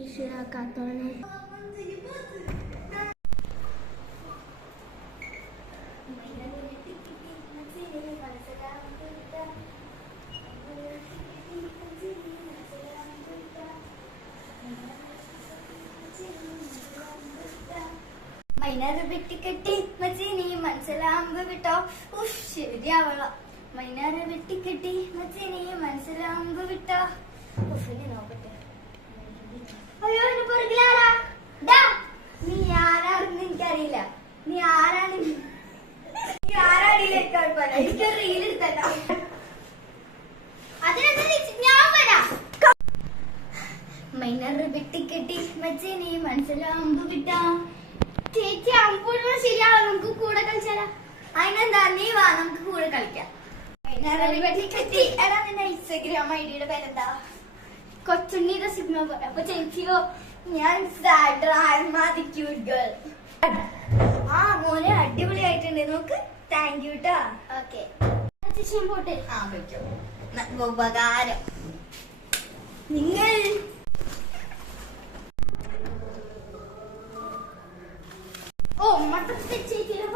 ഈശ്വരാക്കാത്തോളെ മൈനറ് വെട്ടിക്കെട്ടി മച്ചി നീ മനസ്സിലാകുമ്പോ വിട്ടോ. ശരിയാവള. മൈനറ് വെട്ടിക്കെട്ടി മച്ചി നീ മനസ്സിലാകുമ്പോ വിട്ടോ. നോക്കട്ടെ. അയ്യോ എന്റെ പുറകിലാരാ? നീ ആരാണെന്ന് എനിക്കറിയില്ല. നീ ആരാണ്? നീ ആരാടിയിലേക്ക് എനിക്ക് റീൽ എടുത്തല്ല. അതിനെന്താ ഞാൻ വരാം. മൈനറ് വെട്ടിക്കെട്ടി മച്ചി നീ മനസ്സിലാകുമ്പോ വിട്ടോ. ചേച്ചി അമ്പൂടെ ശരിയാവും. നമുക്ക് കൂടെ കളിച്ചാലോ? അതിനെന്താ, നീ വാ, നമുക്ക് കൂടെ കളിക്കാം. എടാ നിന്റെ ഇൻസ്റ്റഗ്രാം ഐഡിയുടെ പേരെന്താ? കൊച്ചുണ്ണിയുടെ സിഗ്നൽ പോലെ. അപ്പൊ ചേച്ചിയോ? ഞാൻ ക്യൂട്ട് ഗേൾ. ആ മോനെ അടിപൊളിയായിട്ടുണ്ട്. നോക്ക്. താങ്ക് യു ട്ടാ. ഓക്കെ ചേച്ചി പോട്ടെ. ആ പറ്റോ. ഉപകാരം. നിങ്ങൾ ഓ മട്ടത്തെ ചേച്ചിയെ